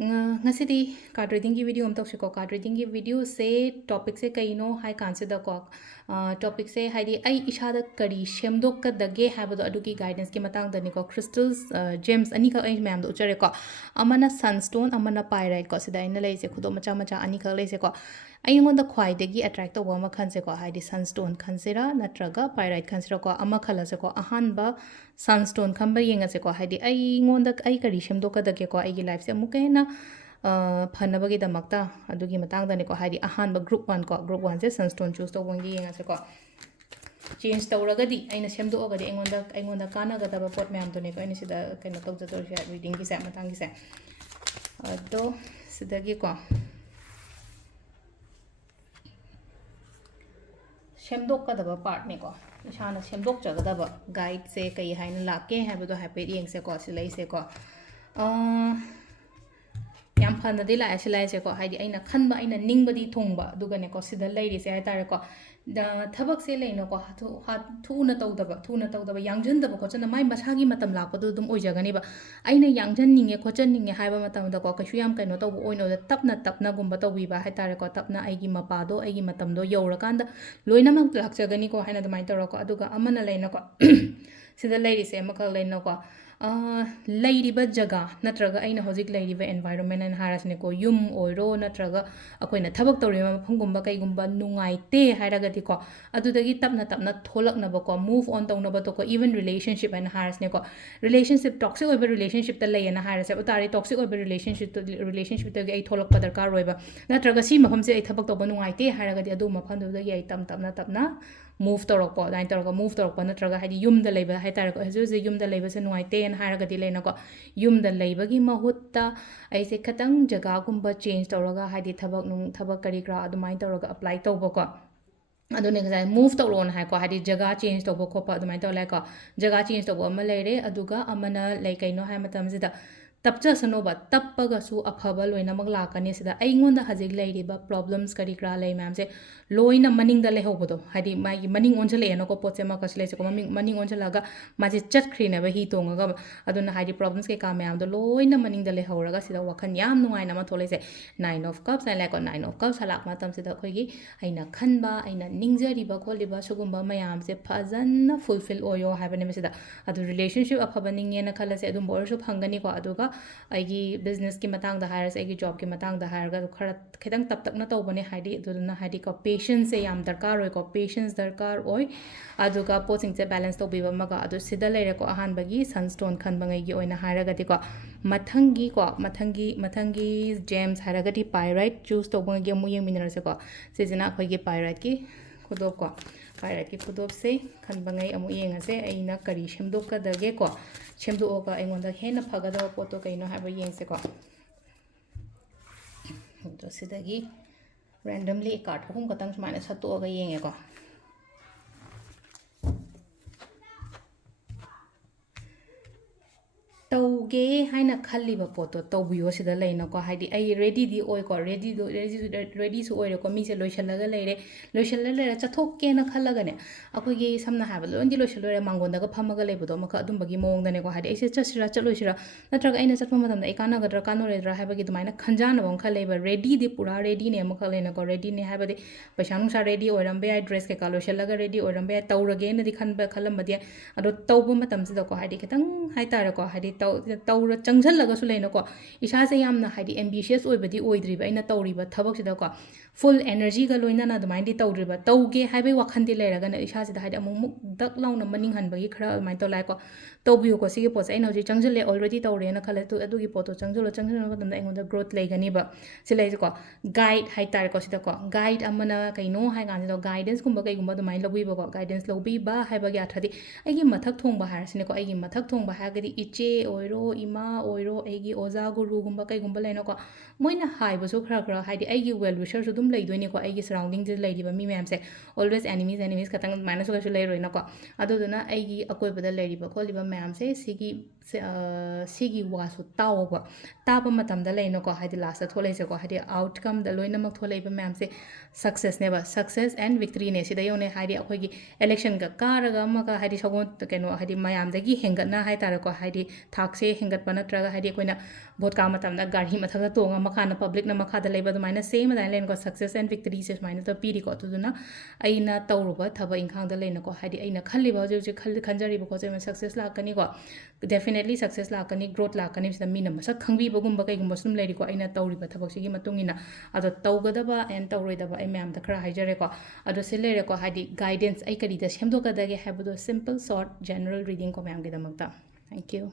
ngasi card reading ki video am tok ko card reading ki video se topic se kai no hai consider ko topic se hai di ai ishada kari shemdok ka dage have do adu ki guidance ki matang da ni ko crystals gems ani ka ai ma'am do chare ko amana sunstone amana pyrite ko sida ina lei se khudo macha macha ani ka lei se ko ai ngon da khwai de gi attract to ma khan se ko hai di sunstone khan se ra natraga pyrite khan se ko ama khala se ko ahan ba sunstone khamba yenga se ko hai di ai ngon da ai kari shemdok ka dage ko ai gi life se amuka hena fanaba gi damakta adugi matang da ni ko haidi ahan ba group 1 ko group 1 se sunstone choose to wangi yenga se ko change tawraga di aina semdo oga di engonda kana ga daba pot ma'am to ne ko aina sida kaino tok jator sha reading gi sa matang gi sa do sida gi ko semdok ka daba part ne ko ishana semdok jaga daba guide se kai haina lake ha do happy yeng se ko silai se ko yam phana de la asilai se ko haidi aina khanba aina ningbadi thongba duga ne ko sida leiri se ai tare ko da thabak se leino ko thu na tawdaba yangjan daba ko chana mai masagi matam la ko dum oijagani ba aina yangjan ninge ko chan ninge haiba matam da ko kashu yam kaino taw oino da tapna gumba tawi ba hai tare ko tapna aigi mapa do aigi matam do yawra kanda loina mak lakchagani ko haina dumai tawra ko aduga amana leino ko sida leiri se makal leino ko ꯂꯩꯔꯤꯕ ꯖꯒꯥ ꯅꯠꯇ꯭ꯔꯒ ꯑꯩꯅ ꯍꯧꯖꯤꯛ ꯂꯩꯔꯤꯕ environment ꯑꯅ ꯍꯥꯏꯔꯁꯤꯅꯦꯀꯣ ꯌꯨꯝ ꯑꯣꯏꯔꯣ ꯅꯠꯇ꯭ꯔꯒ ꯑꯩꯈꯣꯏꯅ ꯊꯕꯛ ꯇꯧꯔꯤꯕ ꯃꯐꯝꯒꯨꯝꯕ ꯀꯩꯒꯨꯝꯕ ꯅꯨꯡꯉꯥꯏꯇꯦ ꯍꯥꯏꯔꯒꯗꯤꯀꯣ ꯑꯗꯨꯗꯒꯤ ꯇꯞꯅ ꯊꯣꯛꯂꯛꯅꯕꯀꯣ ꯃꯨꯚ ꯑꯣꯟ ꯇꯧꯅꯕꯗꯣꯀꯣ ꯏꯚꯟ ꯔꯤꯂꯦꯁꯟꯁꯤꯞ ꯍꯥꯏꯅ ꯍꯥꯏꯔꯁꯤꯅꯦꯀꯣ ꯔꯤꯂꯦꯁꯟꯁꯤꯞ ꯇꯣꯛꯁꯤꯛ ꯑꯣꯏꯕ ꯔꯤꯂꯦꯁꯟꯁꯤꯞꯇ ꯂꯩꯌꯦꯅ ꯍꯥꯏꯔꯁꯦ ꯑꯗꯨ ꯇꯥꯔꯗꯤ ꯇꯣꯛꯁꯤꯛ ꯑꯣꯏꯕ ꯔꯤꯂꯦꯁꯟꯁꯤꯞꯇꯒꯤ ꯑꯩ ꯊꯣꯛꯂꯛꯄ ꯗꯔꯀꯥꯔ ꯑꯣꯏꯕ ꯅꯠꯇ꯭ꯔꯒ ꯁꯤ ꯃꯐꯝꯁꯦ ꯑꯩ ꯊꯕꯛ ꯇꯧꯕ ꯅꯨꯡꯉꯥꯏꯇꯦ ꯍꯥꯏꯔꯒꯗꯤ ꯑꯗꯨ ꯃꯐꯝꯗꯨꯗꯒꯤ ꯑꯩ ꯇꯞꯅ ꯃꯨꯚ ꯇꯧꯔꯛꯄ ꯑꯗꯨꯃꯥꯏꯅ ꯇꯧꯔꯒ ꯃꯨꯚ ꯇꯧꯔꯛꯄ ꯅꯠꯇ꯭ꯔꯒ ꯍꯥꯏꯗꯤ ꯌꯨꯝꯗ ꯂꯩꯕ ꯍꯥꯏꯇꯥꯔꯦꯀꯣ ꯍꯧꯖꯤꯛ ꯌꯨꯝꯗ ꯂꯩꯕꯁꯦ ꯅꯨꯡꯉꯥꯏꯇꯦꯅ ꯍꯥꯏꯔꯒꯗꯤ ꯂꯩꯅꯀꯣ ꯌꯨꯝꯗ ꯂꯩꯕꯒꯤ ꯃꯍꯨꯠꯇ ꯑꯩꯁꯦ ꯈꯤꯇꯪ ꯖꯒꯥꯒꯨꯝꯕ ꯆꯦꯟꯖ ꯇꯧꯔꯒ ꯍꯥꯏꯗꯤ ꯊꯕꯛ ꯀꯔꯤ ꯀꯔꯥ ꯑꯗꯨꯃꯥꯏꯅ ꯇꯧꯔꯒ ꯑꯄ꯭ꯂꯥꯏ ꯇꯧꯕꯀꯣ ꯑꯗꯨꯅꯦ ꯉꯁꯥꯏ ꯃꯨꯚ ꯇꯧꯔꯛꯑꯣꯅ ꯍꯥꯏꯀꯣ ꯍꯥꯏꯗꯤ ꯖꯒꯥ ꯆꯦꯟꯖ ꯇꯧꯕ ꯈꯣꯠꯄ ꯑꯗꯨꯃꯥꯏꯅ ꯇꯧꯔ ꯂꯩꯀꯣ ꯖꯒꯥ ꯆꯦꯟꯖ ꯇꯧꯕ ꯑꯃ ꯂꯩꯔꯦ ꯑꯗꯨꯒ ꯑꯃꯅ ꯂꯩ ꯀꯩꯅꯣ ꯍꯥꯏ ꯃꯇꯝꯁꯤꯗ ꯇꯞꯆꯁꯅꯣꯕ ꯇꯞꯄꯒꯁꯨ ꯑꯐꯕ ꯂꯣꯏꯅꯃꯛ ꯂꯥꯛꯀꯅꯤ ꯁꯤꯗ ꯑꯩꯉꯣꯟꯗ ꯍꯧꯖꯤꯛ ꯂꯩꯔꯤꯕ ꯄ꯭ꯔꯣꯕ꯭ꯂꯦꯝꯁ ꯀꯔꯤ ꯀꯔꯥ ꯂꯩ ꯃꯌꯥꯝꯁꯦ ꯂꯣꯏꯅ ꯃꯅꯤꯡꯗ ꯂꯩꯍꯧꯕꯗꯣ ꯍꯥꯏꯗꯤ ꯃꯥꯒꯤ ꯃꯅꯤꯡ ꯑꯣꯟꯁꯤꯜꯂꯛꯑꯦꯅꯀꯣ ꯄꯣꯠꯁꯦ ꯑꯃꯈꯛꯁꯤ ꯂꯩꯁꯦꯀꯣ ꯃꯅꯤꯡ ꯑꯣꯟꯁꯤꯜꯂꯒ ꯃꯥꯁꯦ ꯆꯠꯈ꯭ꯔꯤꯅꯦꯕ ꯍꯤ ꯇꯣꯡꯉꯒ ꯑꯗꯨꯅ ꯍꯥꯏꯗꯤ ꯄ꯭ꯔꯣꯕ꯭ꯂꯦꯝꯁ ꯀꯩꯀꯥ ꯃꯌꯥꯝꯗꯣ ꯂꯣꯏꯅ ꯃꯅꯤꯡꯗ ꯂꯩꯍꯧꯔꯒ ꯁꯤꯗ ꯋꯥꯈꯜ ꯌꯥꯝ ꯅꯨꯡꯉꯥꯏꯅ ꯑꯃ ꯊꯣꯛꯂꯛꯏꯁꯦ ꯅꯥꯏꯟ ꯑꯣꯐ ꯀꯞꯁ ꯍꯥꯏꯅ ꯂꯥꯛꯀꯣ ꯅꯥꯏꯟ ꯑꯣꯐ ꯀꯞꯁ ꯂꯥꯛꯄ ꯃꯇꯝꯁꯤꯗ ꯑꯩꯈꯣꯏꯒꯤ ꯑꯩꯅ ꯈꯟꯕ ꯑꯩꯅ ꯅꯤꯡꯖꯔꯤꯕ ꯈꯣꯠꯂꯤꯕ ꯁꯤꯒꯨꯝꯕ ꯃꯌꯥꯝꯁꯦ ꯐꯖꯅ ꯐꯨꯜꯐꯤꯜ ꯑꯣꯏꯌꯣ ꯍꯥꯏꯕꯅꯦꯕ ꯁꯤꯗ ꯑꯗꯨ ꯔꯤꯂꯦꯁꯟꯁꯤꯞ ꯑꯐꯕ ꯅꯤꯡꯉꯦꯅ ꯈꯜꯂꯁꯦ ꯑꯗꯨꯝꯕ ꯑꯣꯏꯔꯁꯨ ꯐꯪꯒꯅꯤꯀꯣ ꯑꯗꯨꯒ ꯑꯩꯒꯤ ꯕꯤꯖꯤꯅꯦꯁꯀꯤ ꯃꯇꯥꯡꯗ ꯍꯥꯏꯔꯁꯦ ꯑꯩꯒꯤ ꯖꯣꯕꯀꯤ ꯃꯇꯥꯡꯗ ꯍꯥꯏꯔꯒ ꯈꯔ ꯈꯤꯇꯪ ꯇꯞꯅ ꯇꯧꯕꯅꯦ ꯍꯥꯏꯗꯤ ꯑꯗꯨꯗꯨꯅ ꯍꯥꯏꯗꯤꯀꯣ ꯄꯦꯁꯟꯁꯦ ꯌꯥꯝ ꯗꯔꯀꯥꯔ ꯑꯣꯏꯀꯣ ꯄꯦꯁꯟꯁ ꯗꯔꯀꯥꯔ ꯑꯣꯏ ꯑꯗꯨꯒ ꯄꯣꯠꯁꯤꯡꯁꯦ ꯕꯦꯂꯦꯟꯁ ꯇꯧꯕꯤꯕ ꯑꯃꯒ ꯑꯗꯨ ꯁꯤꯗ ꯂꯩꯔꯦꯀꯣ ꯑꯍꯥꯟꯕꯒꯤ ꯁꯟꯁ꯭ꯇꯣꯟ ꯈꯟꯕꯉꯩꯒꯤ ꯑꯣꯏꯅ ꯍꯥꯏꯔꯒꯗꯤꯀꯣ ꯃꯊꯪꯒꯤ ꯖꯦꯝꯁ ꯍꯥꯏꯔꯒꯗꯤ ꯄꯥꯏꯔꯥꯏꯠ ꯆꯨꯁ ꯇꯧꯕꯉꯩꯒꯤ ꯑꯃꯨꯛ ꯌꯦꯡꯃꯤꯟꯅꯔꯁꯦꯀꯣ ꯁꯤꯁꯤꯅ ꯑꯩꯈꯣꯏꯒꯤ ꯄꯥꯏꯔꯥꯏꯠꯀꯤ ꯈꯨꯗꯣꯞꯀꯣ ꯄꯥꯏꯔꯥꯏꯠꯀꯤ ꯈꯨꯗꯣꯞꯁꯦ ꯈꯟꯕꯉꯩ ꯑꯃꯨꯛ ꯌꯦꯡꯉꯁꯦ ꯑꯩꯅ ꯀꯔꯤ ꯁꯦꯝꯗꯣꯛꯀꯗꯒꯦꯀꯣ ꯁꯦꯝꯗꯣꯛꯑꯒ ꯑꯩꯉꯣꯟꯗ ꯍꯦꯟꯅ ꯐꯒꯗꯕ ꯄꯣꯠꯇꯣ ꯀꯩꯅꯣ ꯍꯥꯏꯕ ꯌꯦꯡꯁꯦꯀꯣ ꯑꯗꯣ ꯁꯤꯗꯒꯤ ꯔꯦꯟꯗꯝꯂꯤ ꯀꯥꯔꯠ ꯑꯍꯨꯝ ꯈꯛꯇꯪ ꯁꯨꯃꯥꯏꯅ ꯁꯠꯇꯣꯛꯑꯒ ꯌꯦꯡꯉꯦꯀꯣ ꯇꯧꯒꯦ ꯍꯥꯏꯅ ꯈꯜꯂꯤꯕ ꯄꯣꯠꯇꯣ ꯇꯧꯕꯤꯌꯣ ꯁꯤꯗ ꯂꯩꯅꯀꯣ ꯍꯥꯏꯗꯤ ꯑꯩ ꯔꯦꯗꯤꯗꯤ ꯑꯣꯏꯀꯣ ꯔꯦꯗꯤꯁꯨ ꯑꯣꯏꯔꯦꯀꯣ ꯃꯤꯁꯦ ꯂꯣꯏꯁꯤꯜꯂꯒ ꯂꯩꯔꯦ ꯆꯠꯊꯣꯛꯀꯦꯅ ꯈꯜꯂꯒꯅꯦ ꯑꯩꯈꯣꯏꯒꯤ ꯁꯝꯅ ꯍꯥꯏꯔꯕꯗ ꯂꯣꯏꯅꯗꯤ ꯂꯣꯏꯁꯤꯜꯂꯣꯏꯔꯦ ꯃꯥꯡꯒꯣꯟꯗꯒ ꯐꯝꯃꯒ ꯂꯩꯕꯗꯣ ꯑꯃꯈꯛ ꯑꯗꯨꯝꯕꯒꯤ ꯃꯑꯣꯡꯗꯅꯦꯀꯣ ꯍꯥꯏꯗꯤ ꯑꯩꯁꯦ ꯆꯠꯁꯤꯔꯥ ꯆꯠꯂꯣꯏꯁꯤꯔꯥ ꯅꯠꯇ꯭ꯔꯒ ꯑꯩꯅ ꯆꯠꯄ ꯃꯇꯝꯗ ꯑꯩ ꯀꯥꯟꯅꯒꯗ꯭ꯔꯥ ꯀꯥꯟꯅꯔꯣꯏꯗ꯭ꯔꯥ ꯍꯥꯏꯕꯒꯤ ꯑꯗꯨꯃꯥꯏꯅ ꯈꯟꯖꯥꯟꯅꯕ ꯑꯃ ꯈꯜꯂꯦꯕ ꯔꯦꯗꯤꯗꯤ ꯄꯨꯔꯥ ꯔꯦꯗꯤꯅꯦ ꯑꯃꯈꯛ ꯂꯩꯅꯀꯣ ꯔꯦꯗꯤꯅꯦ ꯍꯥꯏꯕꯗꯤ ꯄꯩꯁꯥ ꯅꯨꯡꯁꯥ ꯔꯦꯗꯤ ꯑꯣꯏꯔꯝꯕ ꯌꯥꯏ ꯗ꯭ꯔꯦꯁ ꯀꯩꯀꯥ ꯂꯣꯏꯁꯤꯜꯂꯒ ꯔꯦꯗꯤ ꯑꯣꯏꯔꯝꯕ ꯌꯥꯏ ꯇꯧꯔꯒꯦꯅꯗꯤ ꯈꯜꯂꯝꯕꯗꯤ ꯌꯥꯏ ꯑꯗꯣ ꯇꯧꯕ ꯃꯇꯝꯁꯤꯗꯀꯣ ꯍꯥꯏꯗꯤ ꯈꯤꯇꯪ ꯍꯥꯏꯇꯥꯔꯦꯀꯣ ꯍꯥꯏꯗꯤ ꯆꯪꯁꯤꯜꯂꯒꯁꯨ ꯂꯩꯅꯀꯣ ꯏꯁꯥꯁꯦ ꯌꯥꯝꯅ ꯍꯥꯏꯗꯤ ꯑꯦꯝꯕꯤꯁꯤꯌꯁ ꯑꯣꯏꯕꯗꯤ ꯑꯣꯏꯗ꯭ꯔꯤꯕ ꯑꯩꯅ ꯇꯧꯔꯤꯕ ꯊꯕꯛꯁꯤꯗꯀꯣ ꯐꯨꯜ ꯑꯦꯅꯔꯖꯤꯒ ꯂꯣꯏꯅꯅ ꯑꯗꯨꯃꯥꯏꯅꯗꯤ ꯇꯧꯗ꯭ꯔꯤꯕ ꯇꯧꯒꯦ ꯍꯥꯏꯕꯒꯤ ꯋꯥꯈꯟꯗꯤ ꯂꯩꯔꯒꯅ ꯏꯁꯥꯁꯤꯗ ꯍꯥꯏꯗꯤ ꯑꯃꯨꯛ ꯗꯛ ꯂꯥꯎꯅ ꯃꯅꯤꯡ ꯍꯟꯕꯒꯤ ꯈꯔ ꯑꯗꯨꯃꯥꯏꯅ ꯇꯧ ꯂꯥꯛꯑꯦꯀꯣ ꯇꯧꯕꯤꯌꯨꯀꯣ ꯁꯤꯒꯤ ꯄꯣꯠꯁꯦ ꯑꯩꯅ ꯍꯧꯖꯤꯛ ꯆꯪꯁꯤꯜꯂꯦ ꯑꯣꯜꯔꯦꯗꯤ ꯇꯧꯔꯦꯅ ꯈꯜꯂꯦ ꯑꯗꯨꯒꯤ ꯄꯣꯠꯇꯣ ꯆꯪꯁꯤꯟꯕ ꯃꯇꯝꯗ ꯑꯩꯉꯣꯟꯗ ꯒ꯭ꯔꯣꯊ ꯂꯩꯒꯅꯤꯕ ꯁꯤ ꯂꯩꯁꯦꯀꯣ ꯒꯥꯏꯗ ꯍꯥꯏꯇꯥꯔꯦꯀꯣ ꯁꯤꯗꯀꯣ ꯒꯥꯏꯗ ꯑꯃꯅ ꯀꯩꯅꯣ ꯍꯥꯏ ꯀꯥꯟꯁꯤꯗ ꯒꯥꯏꯗꯦꯟꯁꯀꯨꯝꯕ ꯀꯩꯒꯨꯝꯕ ꯑꯗꯨꯃꯥꯏꯅ ꯂꯧꯕꯤꯕꯀꯣ ꯒꯥꯏꯗꯦꯟꯁ ꯂꯧꯕꯤꯕ ꯍꯥꯏꯕꯒꯤ ꯑꯔꯊꯗꯤ ꯑꯩꯒꯤ ꯃꯊꯛ ꯊꯣꯡꯕ ꯍꯥꯏꯔꯁꯤꯅꯦꯀꯣ ꯑꯩꯒꯤ ꯃꯊꯛ ꯊꯣꯡꯕ ꯍꯥꯏꯔꯒꯗꯤ ꯏꯆꯦ ꯑꯣꯏꯔꯣ ꯏꯃꯥ ꯑꯣꯏꯔꯣ ꯑꯩꯒꯤ ꯑꯣꯖꯥ ꯒꯨꯔꯨꯒꯨꯝꯕ ꯀꯩꯒꯨꯝꯕ ꯂꯩꯅꯀꯣ ꯃꯣꯏꯅ ꯍꯥꯏꯕꯁꯨ ꯈꯔ ꯍꯥꯏꯗꯤ ꯑꯩꯒꯤ ꯋꯦꯜ ꯋꯤꯁꯔꯁꯨ ꯑꯗꯨꯝ ꯂꯩꯗꯣꯏꯅꯤꯀꯣ ꯑꯩꯒꯤ ꯁꯔꯥꯎꯟꯗꯤꯡꯁꯤꯗ ꯂꯩꯔꯤꯕ ꯃꯤ ꯃꯌꯥꯝꯁꯦ ꯑꯣꯜꯋꯦꯁ ꯑꯦꯅꯤꯃꯤꯁ ꯈꯛꯇꯪ ꯑꯗꯨꯃꯥꯏꯅꯁꯨ ꯀꯩꯁꯨ ꯂꯩꯔꯣꯏꯅꯀꯣ ꯑꯗꯨꯗꯨꯅ ꯑꯩꯒꯤ ꯑꯀꯣꯏꯕꯗ ꯂꯩꯔꯤꯕ ꯈꯣꯠꯂꯤꯕ ꯃꯌꯥꯝꯁꯦ ꯁꯤꯒꯤ ꯋꯥꯁꯨ ꯇꯥꯎꯕ ꯇꯥꯕ ꯃꯇꯝꯗ ꯂꯩꯅꯀꯣ ꯍꯥꯏꯗꯤ ꯂꯥꯁꯇ ꯊꯣꯛꯂꯛꯏꯁꯦꯀꯣ ꯍꯥꯏꯗꯤ ꯑꯥꯎꯠꯀꯝꯗ ꯂꯣꯏꯅꯃꯛ ꯊꯣꯛꯂꯛꯏꯕ ꯃꯌꯥꯝꯁꯦ ꯁꯛꯁꯦꯁꯅꯦꯕ ꯁꯛꯁꯦꯁ ꯑꯦꯟ ꯕꯤꯛꯇ꯭ꯔꯤꯅꯦ ꯁꯤꯗ ꯌꯧꯅꯦ ꯍꯥꯏꯗꯤ ꯑꯩꯈꯣꯏꯒꯤ ꯑꯦꯂꯦꯛꯁꯟꯒ ꯀꯥꯔꯒ ꯑꯃꯒ ꯍꯥꯏꯗꯤ ꯁꯒꯣꯜ ꯀꯩꯅꯣ ꯍꯥꯏꯗꯤ ꯃꯌꯥꯝꯗꯒꯤ ꯍꯦꯟꯒꯠꯅ ꯍꯥꯏꯇꯥꯔꯦꯀꯣ ꯍꯥꯏꯗꯤ ꯊꯥꯛꯁꯦ ꯍꯦꯟꯒꯠꯄ ꯅꯠꯇ꯭ꯔꯒ ꯍꯥꯏꯗꯤ ꯑꯩꯈꯣꯏꯅ ꯚꯣꯠ ꯀꯥꯕ ꯃꯇꯝꯗ ꯒꯥꯔꯤ ꯃꯊꯛꯇ ꯇꯣꯡꯉ ꯃꯈꯥꯗ ꯄꯕ꯭ꯂꯤꯛꯅ ꯃꯈꯥꯗ ꯂꯩꯕ ꯑꯗꯨꯃꯥꯏꯅ ꯁꯦꯝ ꯑꯗꯨꯃꯥꯏꯅ ꯂꯩꯅꯀꯣ ꯁꯛꯁꯦꯁ ꯑꯦꯟ ꯕꯤꯛꯇꯔꯤꯁꯦ ꯁꯨꯃꯥꯏꯅ ꯄꯤꯔꯤꯀꯣ ꯑꯗꯨꯗꯨꯅ ꯑꯩꯅ ꯇꯧꯔꯨꯕ ꯊꯕꯛ ꯏꯪꯈꯥꯡꯗ ꯂꯩꯅꯀꯣ ꯍꯥꯏꯗꯤ ꯑꯩꯅ ꯈꯜꯂꯤꯕ ꯍꯧꯖꯤꯛ ꯍꯧꯖꯤꯛ ꯈꯟꯖꯔꯤꯕ ꯈꯣꯠꯆꯔꯤꯕ ꯁꯛꯁꯦꯁ ꯂꯥꯛꯀꯅꯤꯀꯣ ꯗꯦꯐꯤꯅꯦꯠꯂꯤ ꯁꯛꯁꯦꯁ ꯂꯥꯛꯀꯅꯤ ꯒ꯭ꯔꯣꯠ ꯂꯥꯛꯀꯅꯤ ꯁꯤꯗ ꯃꯤꯅ ꯃꯁꯛ ꯈꯪꯕꯤꯕꯒꯨꯝꯕ ꯀꯩꯒꯨꯝꯕꯁꯨ ꯑꯗꯨꯝ ꯂꯩꯔꯤꯀꯣ ꯑꯩꯅ ꯇꯧꯔꯤꯕ ꯊꯕꯛꯁꯤꯒꯤ ꯃꯇꯨꯡ ꯏꯟꯅ ꯑꯗꯣ ꯇꯧꯒꯗꯕ ꯑꯦꯟ ꯇꯧꯔꯣꯏꯗꯕ ꯑꯩ ꯃꯌꯥꯝꯗ ꯈꯔ ꯍꯥꯏꯖꯔꯦꯀꯣ ꯑꯗꯣ ꯁꯤ ꯂꯩꯔꯦꯀꯣ ꯍꯥꯏꯗꯤ ꯒꯥꯏꯗꯦꯟꯁ ꯑꯩ ꯀꯔꯤꯗ ꯁꯦꯝꯗꯣꯛꯀꯗꯒꯦ ꯍꯥꯏꯕꯗꯣ ꯁꯤꯝꯄꯜ ꯁꯣꯔꯠ ꯖꯦꯅꯔꯦꯜ ꯔꯤꯗꯤꯡ ꯀꯣ ꯃꯌꯥꯝꯒꯤꯗꯃꯛꯇ ꯊꯦꯡꯛ ꯌꯨ